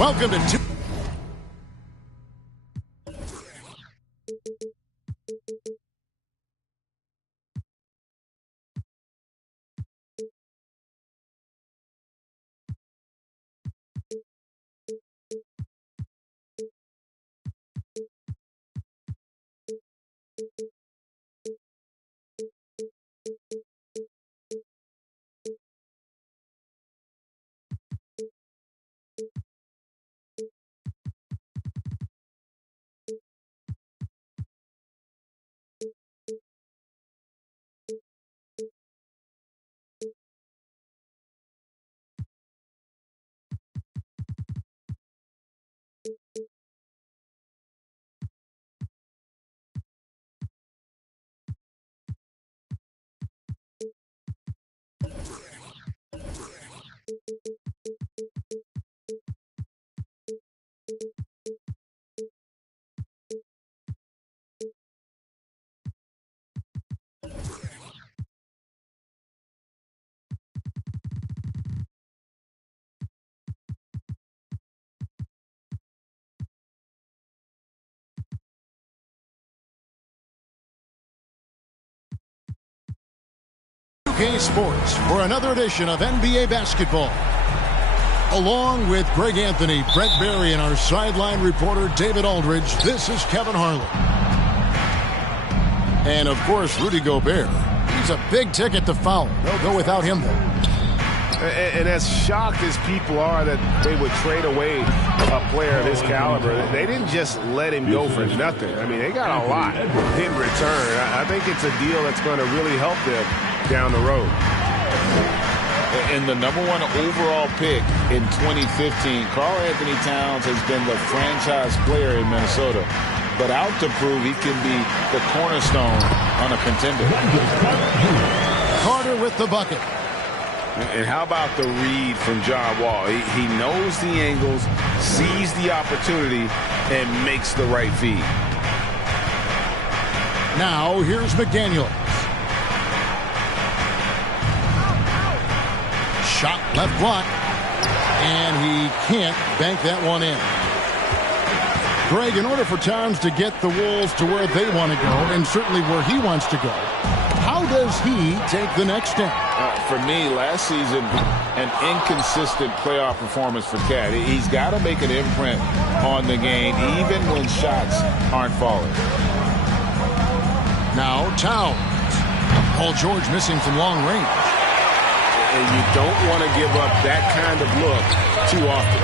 Welcome to UK Sports for another edition of NBA basketball. Along with Greg Anthony, Brett Barry, and our sideline reporter David Aldridge, this is Kevin Harlan. And, of course, Rudy Gobert. He's a big ticket to foul. They'll go without him, though. And as shocked as people are that they would trade away a player of his caliber, they didn't just let him go for nothing. I mean, they got a lot in return. I think it's a deal that's going to really help them down the road. And the #1 overall pick in 2015, Karl Anthony Towns has been the franchise player in Minnesota, but out to prove he can be the cornerstone on a contender. Carter with the bucket. And how about the read from John Wall? He knows the angles, sees the opportunity, and makes the right feed. Now here's McDaniels. Shot left block, and he can't bank that one in. Greg, in order for Towns to get the Wolves to where they want to go, and certainly where he wants to go, how does he take the next step? For me, last season, an inconsistent playoff performance for Cat. He's got to make an imprint on the game, even when shots aren't falling. Now Towns. Paul George missing from long range. And you don't want to give up that kind of look too often.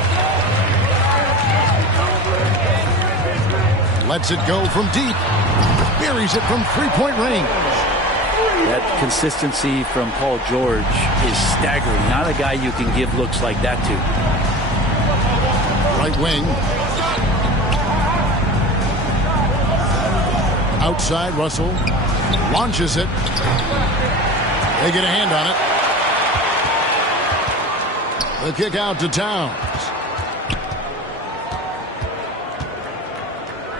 Lets it go from deep. Buries it from three-point range. That consistency from Paul George is staggering. Not a guy you can give looks like that to. Right wing. Outside, Russell launches it. They get a hand on it. The kick out to Towns.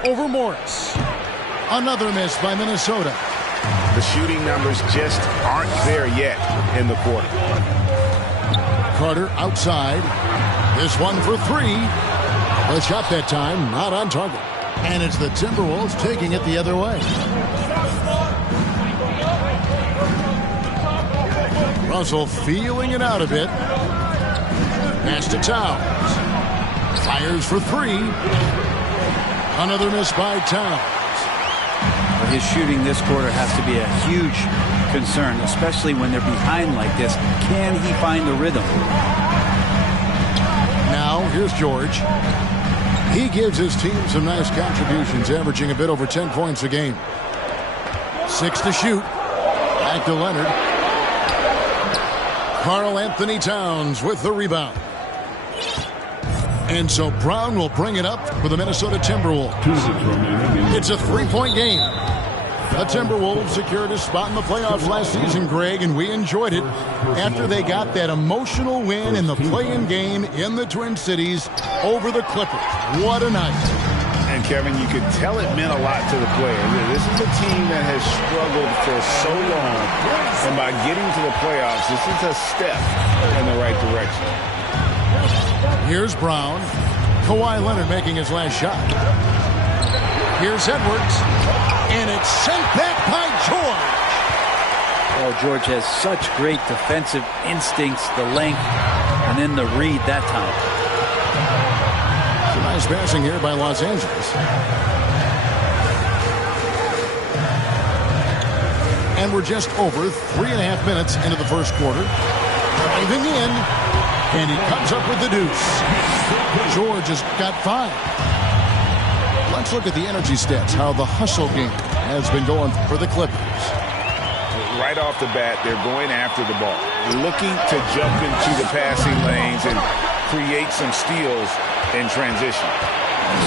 Over Morris. Another miss by Minnesota. The shooting numbers just aren't there yet in the quarter. Carter outside. This one for three. The shot that time not on target. And it's the Timberwolves taking it the other way. Russell feeling it out a bit. Pass to Towns. Fires for three. Another miss by Towns. His shooting this quarter has to be a huge concern, especially when they're behind like this. Can he find the rhythm? Now, here's George. He gives his team some nice contributions, averaging a bit over 10 points a game. 6 to shoot. Back to Leonard. Karl Anthony Towns with the rebound. And so Brown will bring it up for the Minnesota Timberwolves. It's a three-point game. The Timberwolves secured a spot in the playoffs last season, Greg, and we enjoyed it after they got that emotional win in the play-in game in the Twin Cities over the Clippers. What a night. And, Kevin, you could tell it meant a lot to the players. This is a team that has struggled for so long, and by getting to the playoffs, this is a step in the right direction. Here's Brown. Kawhi Leonard making his last shot. Here's Edwards. And it's sent back by George. Oh, George has such great defensive instincts, the length, and then the read that time. Some nice passing here by Los Angeles. And we're just over 3.5 minutes into the first quarter. Driving in, and he comes up with the deuce. George has got 5. Let's look at the energy stats, how the hustle game has been going for the Clippers. Right off the bat, they're going after the ball, looking to jump into the passing lanes and create some steals in transition.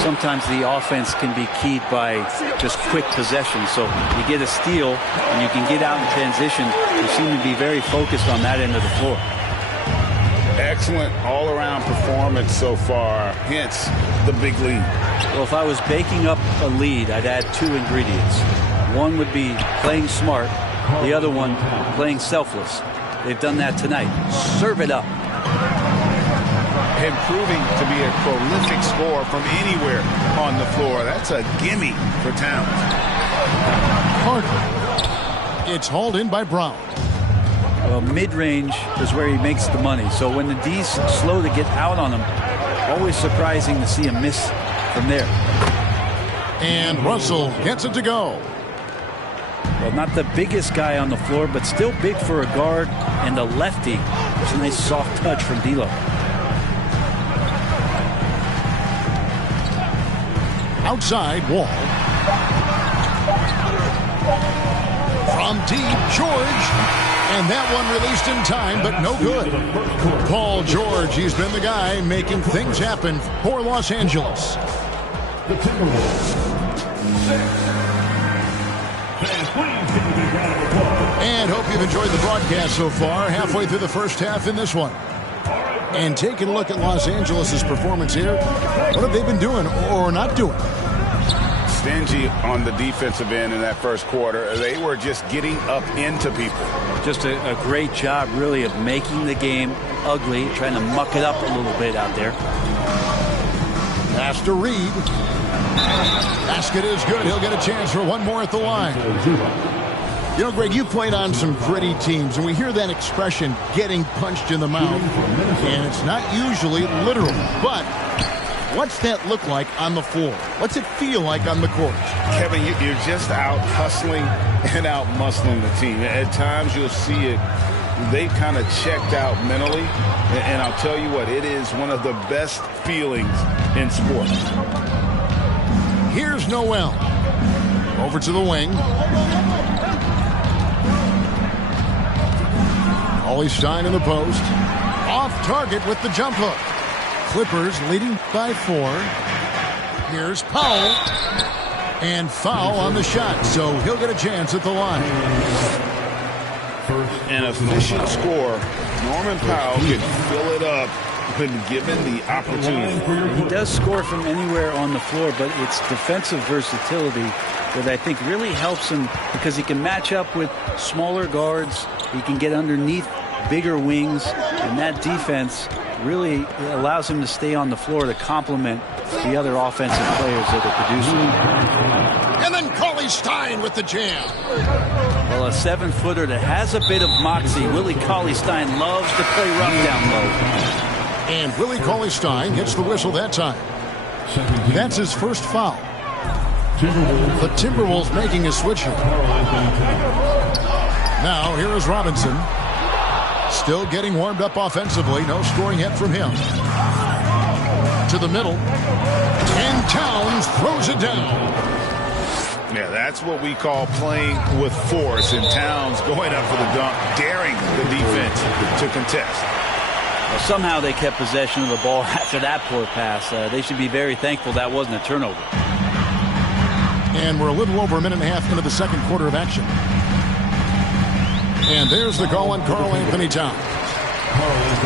Sometimes the offense can be keyed by just quick possession. So you get a steal and you can get out in transition. You seem to be very focused on that end of the floor. Excellent all-around performance so far, hence the big lead. Well, if I was baking up a lead, I'd add 2 ingredients. One would be playing smart. The other one, playing selfless. They've done that tonight. Serve it up. And proving to be a prolific scorer from anywhere on the floor. That's a gimme for Towns. Carter. It's hauled in by Brown. Well, mid-range is where he makes the money. So when the D's slow to get out on him, always surprising to see him miss from there. And Russell gets it to go. Well, not the biggest guy on the floor, but still big for a guard and a lefty. It's a nice soft touch from D'Lo. Outside, Wall. From deep, George. And that one released in time, but no good. Paul George, he's been the guy making things happen for Los Angeles. The Timberwolves. And hope you've enjoyed the broadcast so far. Halfway through the first half in this one. And taking a look at Los Angeles' performance here. What have they been doing or not doing? Stingy on the defensive end in that first quarter. They were just getting up into people. Just a great job, really, of making the game ugly, trying to muck it up a little bit out there. Pass to Reed. Basket is good. He'll get a chance for one more at the line. You know, Greg, you played on some gritty teams, and we hear that expression, getting punched in the mouth, and it's not usually literal. But what's that look like on the floor? What's it feel like on the court? Kevin, you're just out hustling and out muscling the team. At times you'll see it. They've kind of checked out mentally, and I'll tell you what, it is one of the best feelings in sports. Here's Noel. Over to the wing. Cauley-Stein in the post. Off target with the jump hook. Clippers leading by 4. Here's Powell. And foul on the shot, so he'll get a chance at the line. An efficient score. Norman Powell can fill it up when given the opportunity. He does score from anywhere on the floor, but it's defensive versatility that I think really helps him because he can match up with smaller guards. He can get underneath bigger wings, and that defense really allows him to stay on the floor to complement the other offensive players that are producing. And then Cauley-Stein with the jam. Well, a 7-footer that has a bit of moxie. Willie Cauley-Stein loves to play rough down low. And Willie Cauley-Stein gets the whistle that time. That's his first foul. The Timberwolves making a switch here. Now, here is Robinson. Still getting warmed up offensively. No scoring yet from him. To the middle. And Towns throws it down. Yeah, that's what we call playing with force. And Towns going up for the dunk, daring the defense to contest. Well, somehow they kept possession of the ball after that poor pass. They should be very thankful that wasn't a turnover. And we're a little over a minute and a half into the second quarter of action. And there's the call on Karl-Anthony Towns.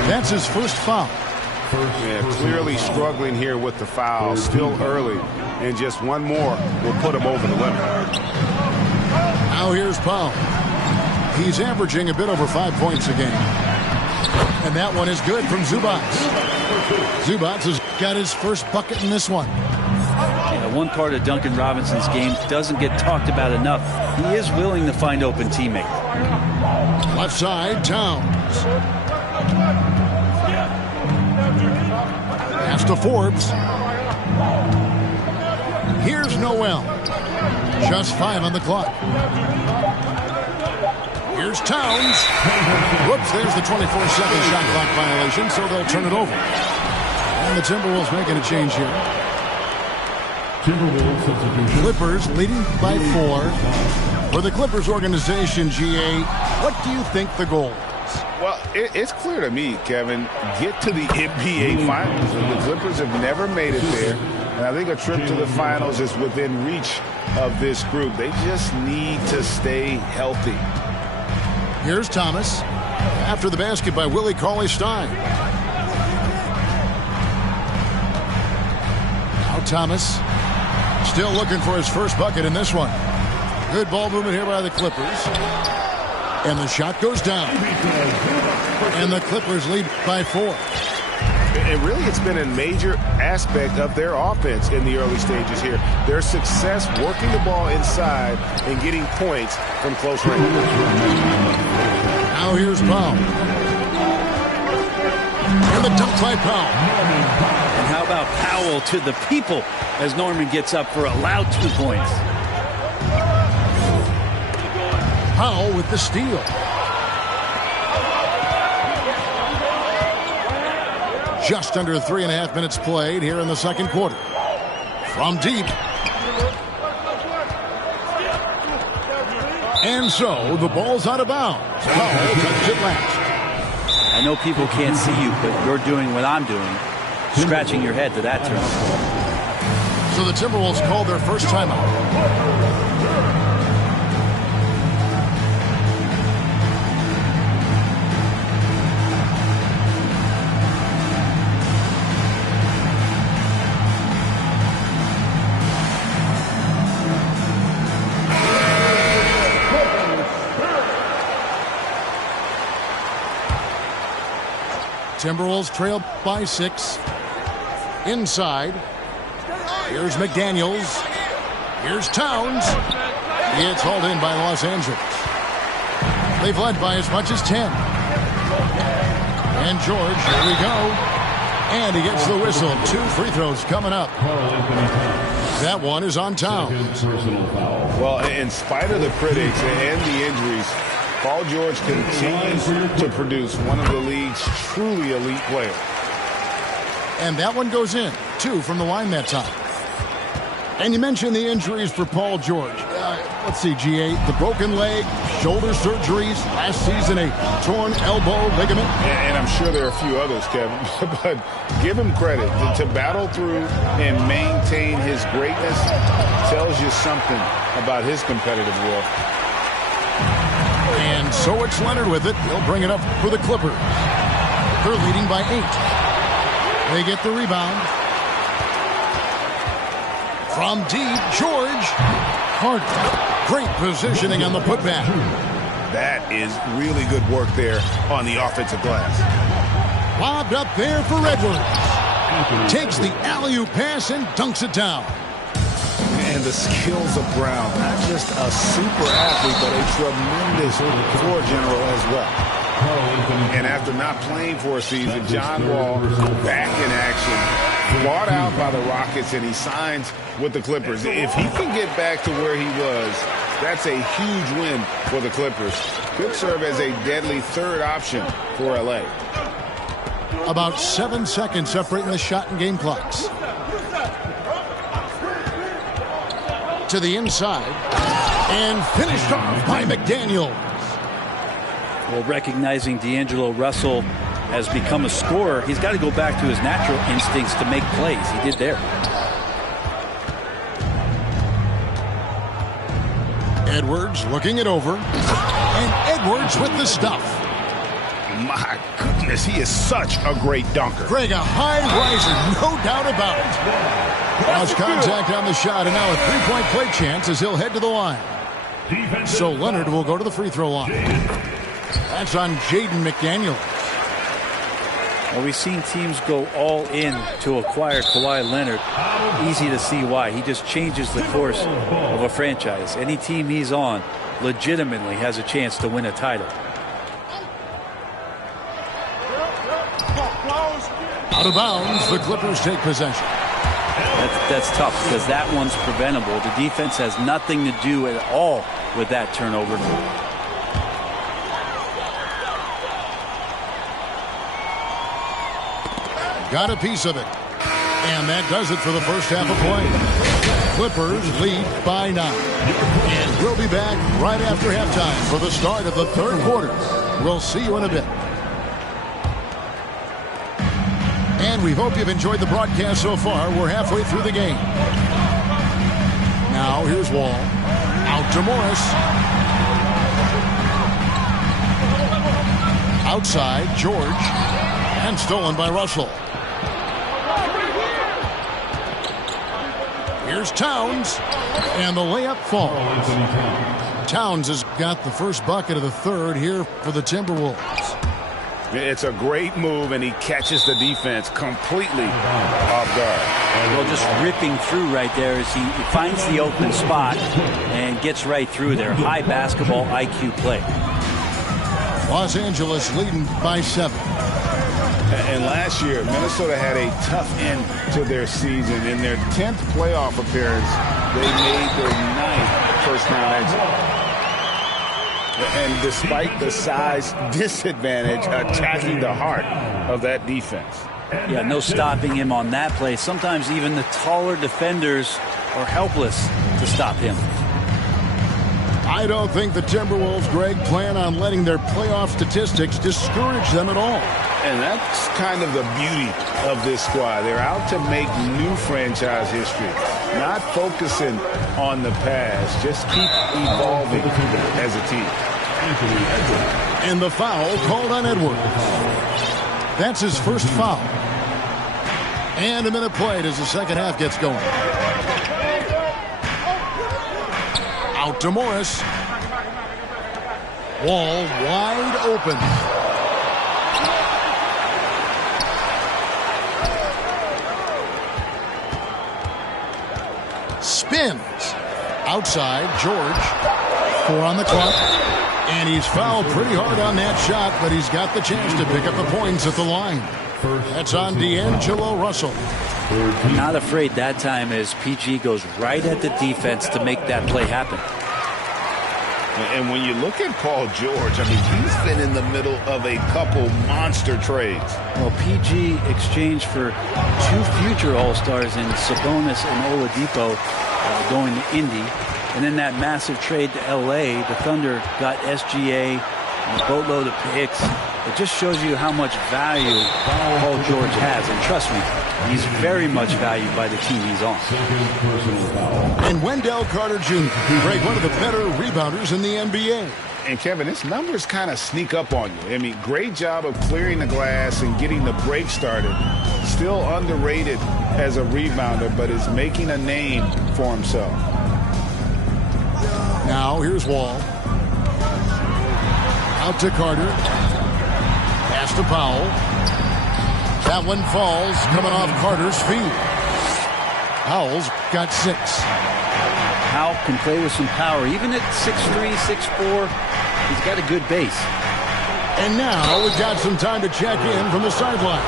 That's his first foul. Yeah, clearly struggling here with the foul. Still early. And just one more will put him over the limit. Now here's Powell. He's averaging a bit over 5 points a game. And that one is good from Zubac. Zubac has got his first bucket in this one. Yeah, one part of Duncan Robinson's game doesn't get talked about enough. He is willing to find open teammates. Left side, Towns. Pass to Forbes. Here's Noel. Just 5 on the clock. Here's Towns. Whoops, there's the 24-second shot clock violation, so they'll turn it over. And the Timberwolves making a change here. Timberwolves substitution. Clippers leading by 4. For the Clippers organization, GA, what do you think the goal is? Well, it's clear to me, Kevin, get to the NBA Finals. The Clippers have never made it there, and I think a trip to the Finals is within reach of this group. They just need to stay healthy. Here's Thomas. After the basket by Willie Cauley-Stein. Now Thomas still looking for his first bucket in this one. Good ball movement here by the Clippers. And the shot goes down. And the Clippers lead by 4. And really, it's been a major aspect of their offense in the early stages here. Their success working the ball inside and getting points from close range. Now here's Powell. And the dunk by Powell. And how about Powell to the people as Norman gets up for a loud 2 points. Powell with the steal. Just under 3.5 minutes played here in the second quarter. From deep. And so the ball's out of bounds. Powell touched it last. I know people can't see you, but you're doing what I'm doing. Scratching your head to that term. So the Timberwolves called their first timeout. Timberwolves trail by 6. Inside. Here's McDaniels. Here's Towns. It's hauled in by Los Angeles. They've led by as much as 10. And George, here we go. And he gets the whistle. 2 free throws coming up. That one is on Towns. Well, in spite of the critics and the injuries, Paul George continues to produce one of the league's truly elite players. And that one goes in. 2 from the line that time. And you mentioned the injuries for Paul George. Let's see, GA. The broken leg, shoulder surgeries, last season a torn elbow ligament. And I'm sure there are a few others, Kevin. But give him credit. To battle through and maintain his greatness tells you something about his competitive will. And so it's Leonard with it. He'll bring it up for the Clippers. They're leading by 8. They get the rebound. From deep, George. Hard. Great positioning on the putback. That is really good work there on the offensive glass. Lobbed up there for Edwards. Takes the alley-oop pass and dunks it down. And the skills of Brown, not just a super athlete, but a tremendous floor general as well. And after not playing for a season, John Wall back in action, bought out by the Rockets, and he signs with the Clippers. If he can get back to where he was, that's a huge win for the Clippers. Could serve as a deadly third option for LA. About 7 seconds separating the shot and game clocks. To the inside and finished off by McDaniels. Well, recognizing D'Angelo Russell has become a scorer, he's got to go back to his natural instincts to make plays. He did there. Edwards looking it over. And Edwards with the stuff. My goodness, he is such a great dunker. Greg, a high riser, no doubt about it. Lost contact on the shot, and now a three-point play chance as he'll head to the line. So Leonard will go to the free throw line. That's on Jaden McDaniels. Well, we've seen teams go all in to acquire Kawhi Leonard. Easy to see why. He just changes the course of a franchise. Any team he's on legitimately has a chance to win a title. Out of bounds, the Clippers take possession. That's tough because that one's preventable. The defense has nothing to do at all with that turnover. Got a piece of it. And that does it for the first half of play. Clippers lead by 9. And we'll be back right after halftime for the start of the third quarter. We'll see you in a bit. And we hope you've enjoyed the broadcast so far. We're halfway through the game. Now here's Wall. Out to Morris. Outside, George. And stolen by Russell. Here's Towns, and the layup falls. Towns has got the first bucket of the third here for the Timberwolves. It's a great move, and he catches the defense completely off guard. Well, just ripping through right there as he finds the open spot and gets right through there. High basketball IQ play. Los Angeles leading by 7. And last year, Minnesota had a tough end to their season. In their 10th playoff appearance, they made their 9th first-round exit. And despite the size disadvantage, attacking the heart of that defense. Yeah, no stopping him on that play. Sometimes even the taller defenders are helpless to stop him. I don't think the Timberwolves, Greg, plan on letting their playoff statistics discourage them at all. And that's kind of the beauty of this squad. They're out to make new franchise history, not focusing on the past. Just keep evolving as a team. And the foul called on Edwards. That's his first foul. And a minute played as the second half gets going. Out to Morris. Wall wide open. Spins. Outside, George. 4 on the clock. And he's fouled pretty hard on that shot, but he's got the chance to pick up the points at the line. That's on D'Angelo Russell. Not afraid that time as PG goes right at the defense to make that play happen. And when you look at Paul George, I mean, he's been in the middle of a couple monster trades. Well, PG exchanged for 2 future All-Stars in Sabonis and Oladipo going to Indy. And then that massive trade to L.A., the Thunder got SGA and a boatload of picks. It just shows you how much value Paul George has. And trust me, he's very much valued by the team he's on. And Wendell Carter Jr., Greg, one of the better rebounders in the NBA. And, Kevin, his numbers kind of sneak up on you. I mean, great job of clearing the glass and getting the break started. Still underrated as a rebounder, but is making a name for himself. Now, here's Wall. Out to Carter. Pass to Powell. That one falls, coming off Carter's feet. Powell's got 6. Powell can play with some power. Even at 6'3", 6'4", he's got a good base. And now we've got some time to check in from the sideline.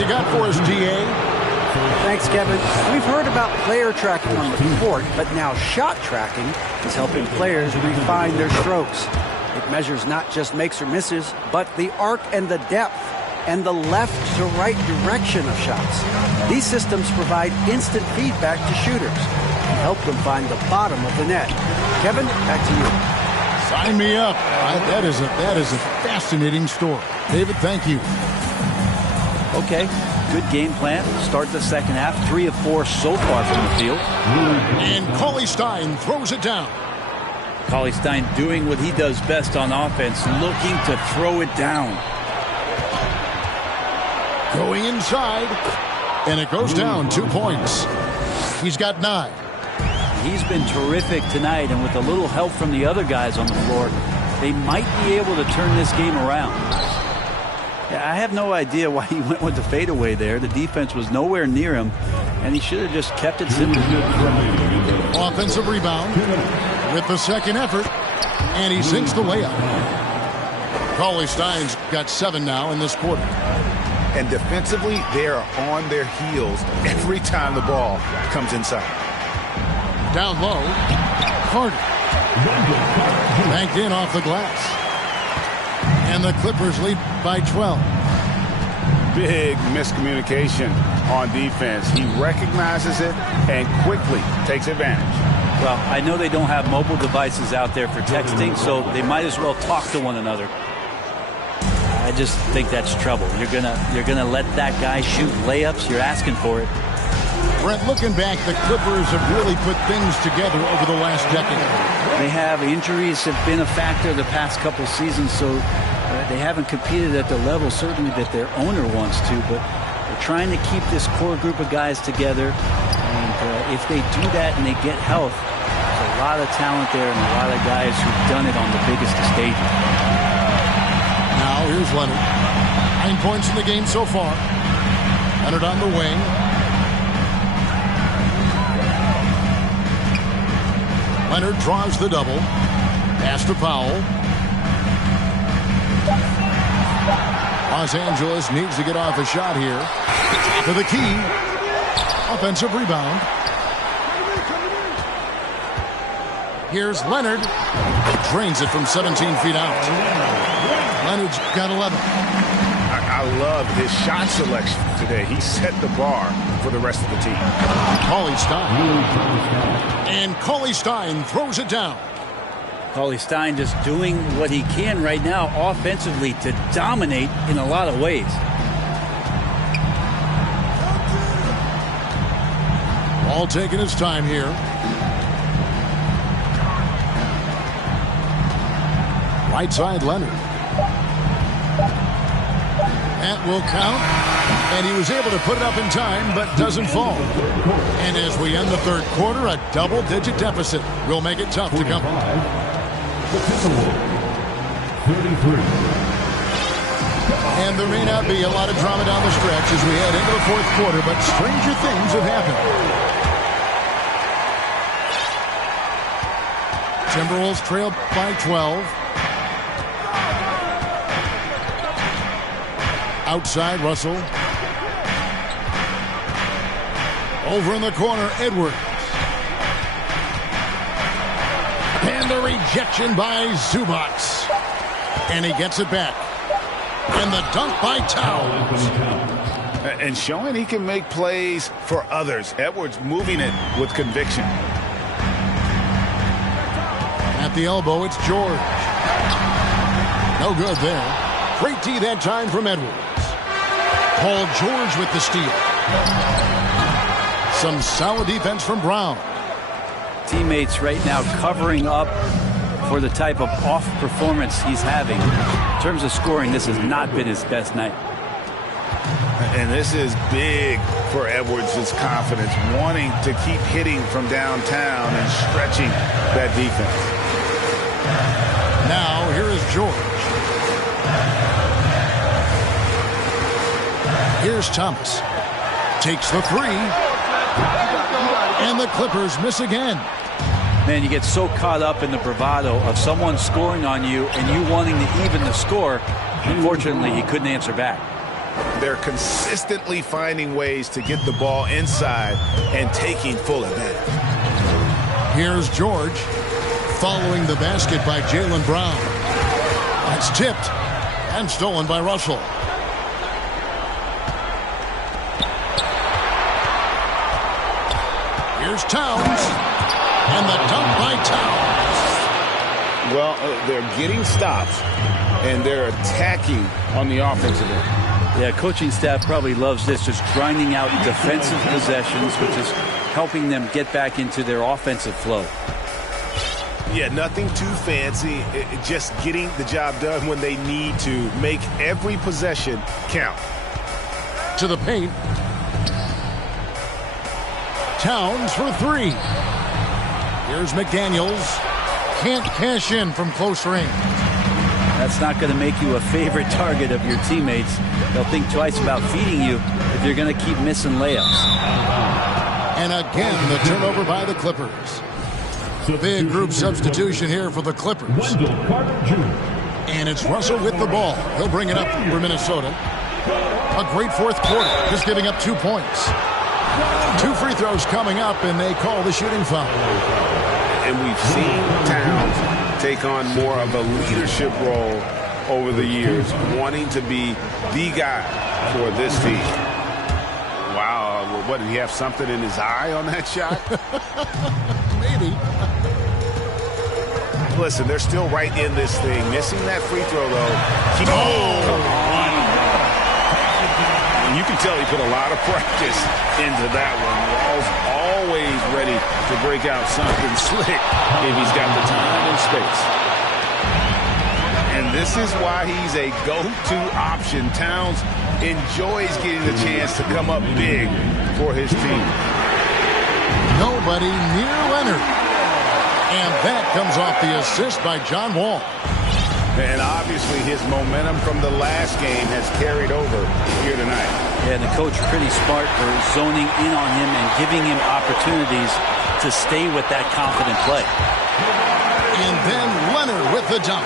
You got for us, D.A.? Thanks, Kevin. We've heard about player tracking on the court, but now shot tracking is helping players refine their strokes. It measures not just makes or misses, but the arc and the depth and the left to right direction of shots. These systems provide instant feedback to shooters and help them find the bottom of the net. Kevin, back to you. Sign me up. That is a fascinating story. David, thank you. Okay, good game plan. Start the second half. 3 of 4 so far from the field. And Cauley-Stein throws it down. Cauley-Stein doing what he does best on offense, looking to throw it down. Going inside, and it goes down 2 points. He's got 9. He's been terrific tonight, and with a little help from the other guys on the floor, they might be able to turn this game around. Yeah, I have no idea why he went with the fadeaway there. The defense was nowhere near him, and he should have just kept it simple. Offensive rebound with the second effort, and he sinks the layup. Cauley-Stein's got 7 now in this quarter. And defensively, they are on their heels every time the ball comes inside. Down low, Carter. Banked in off the glass. And the Clippers lead by 12. Big miscommunication on defense. He recognizes it and quickly takes advantage. Well, I know they don't have mobile devices out there for texting, so they might as well talk to one another. I just think that's trouble. You're gonna let that guy shoot layups. You're asking for it. Brent, looking back, the Clippers have really put things together over the last decade. They have injuries have been a factor the past couple seasons, so they haven't competed at the level certainly that their owner wants to. But they're trying to keep this core group of guys together. And if they do that and they get health, there's a lot of talent there and a lot of guys who've done it on the biggest of stages. Now here's Leonard. 9 points in the game so far. Leonard on the wing. Leonard draws the double. Pass to Powell. Los Angeles needs to get off a shot here. To the key. Offensive rebound. Here's Leonard. He drains it from 17 feet out. Leonard's got 11. I love his shot selection today. He set the bar for the rest of the team. Cauley-Stein. And Cauley-Stein throws it down. Cauley-Stein just doing what he can right now offensively to dominate in a lot of ways. All taking his time here. Right side, Leonard. That will count. And he was able to put it up in time, but doesn't fall. And as we end the third quarter, a double-digit deficit will make it tough to come. The Timberwolves, 33. And there may not be a lot of drama down the stretch as we head into the fourth quarter, but stranger things have happened. Timberwolves trail by 12. Outside, Russell. Over in the corner, Edwards. And the rejection by Zubac. And he gets it back. And the dunk by Towns. And showing he can make plays for others. Edwards moving it with conviction. At the elbow, it's George. No good there. Great D that time from Edwards. Paul George with the steal. Some solid defense from Brown. Teammates right now covering up for the type of off performance he's having. In terms of scoring, this has not been his best night. And this is big for Edwards' confidence, wanting to keep hitting from downtown and stretching that defense. Now, here is George. Here's Thomas. Takes the three. And the Clippers miss again. Man, you get so caught up in the bravado of someone scoring on you and you wanting to even the score. Unfortunately, he couldn't answer back. They're consistently finding ways to get the ball inside and taking full advantage. Here's George following the basket by Jaylen Brown. That's tipped and stolen by Russell. Here's Towns. And the dunk by Towns. Well, they're getting stops, and they're attacking on the offensive end. Yeah, coaching staff probably loves this, just grinding out defensive possessions, which is helping them get back into their offensive flow. Yeah, nothing too fancy, just getting the job done when they need to. Make every possession count. To the paint. Towns for three. Here's McDaniels. Can't cash in from close range. That's not going to make you a favorite target of your teammates. They'll think twice about feeding you if you're going to keep missing layups. And again, the turnover by the Clippers. Big group substitution here for the Clippers. And it's Russell with the ball. He'll bring it up for Minnesota. A great fourth quarter, just giving up 2 points. 2 free throws coming up, and they call the shooting foul. And we've seen Towns take on more of a leadership role over the years, wanting to be the guy for this team. Wow, what, did he have something in his eye on that shot? Maybe. Listen, they're still right in this thing. Missing that free throw, though. Come on. You can tell he put a lot of practice into that one. Wall's always ready to break out something slick if he's got the time and space. And this is why he's a go-to option. Towns enjoys getting the chance to come up big for his team. Nobody near Leonard. And that comes off the assist by John Wall. And obviously his momentum from the last game has carried over here tonight. Yeah, the coach pretty smart for zoning in on him and giving him opportunities to stay with that confident play. And then Leonard with the dunk.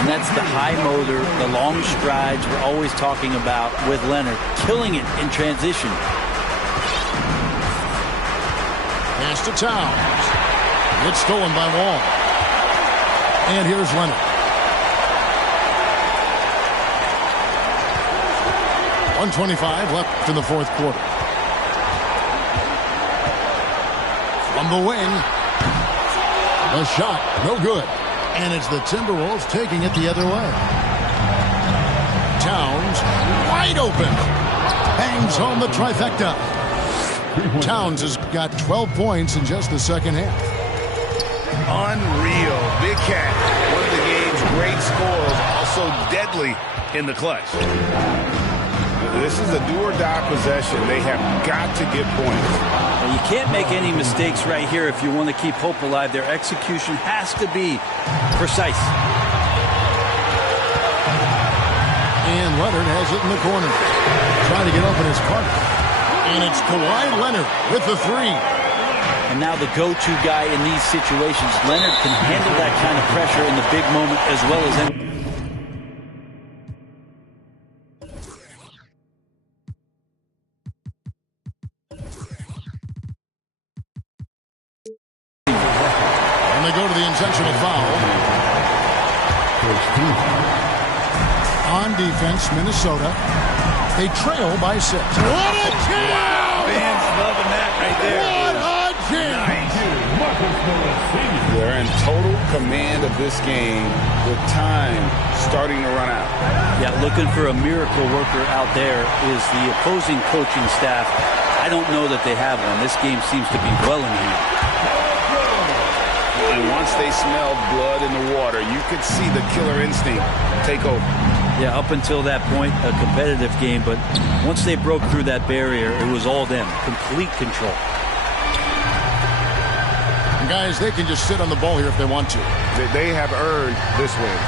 And that's the high motor, the long strides we're always talking about with Leonard. Killing it in transition. Pass to Towns. It's stolen by Wall. And here's Leonard. 1:25 left in the fourth quarter. From the wing. A shot, no good. And it's the Timberwolves taking it the other way. Towns, wide open. Bangs home the trifecta. Towns has got 12 points in just the second half. Unreal. Big Cat, one of the game's great scorers, also deadly in the clutch. This is a do-or-die possession. They have got to get points. Well, you can't make any mistakes right here if you want to keep hope alive. Their execution has to be precise. And Leonard has it in the corner. Trying to get open his partner. And it's Kawhi Leonard with the three. And now the go-to guy in these situations. Leonard can handle that kind of pressure in the big moment as well as any. And they go to the intentional foul. On defense, Minnesota. They trail by 6. What a jam! Wow, fans loving that right there. What a jam! Nice. They're in total command of this game with time starting to run out. Yeah, looking for a miracle worker out there is the opposing coaching staff. I don't know that they have one. This game seems to be well in hand. And once they smelled blood in the water, you could see the killer instinct take over. Yeah, up until that point, a competitive game, but once they broke through that barrier, it was all them. Complete control. And guys, they can just sit on the ball here if they want to. They have earned this win.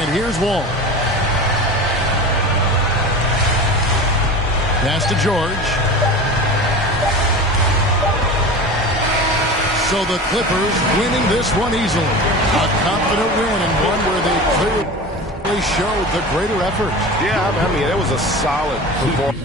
And here's Wall. Pass to George. So the Clippers winning this one easily. A confident win and one where they clearly showed the greater effort. Yeah, I mean, it was a solid performance.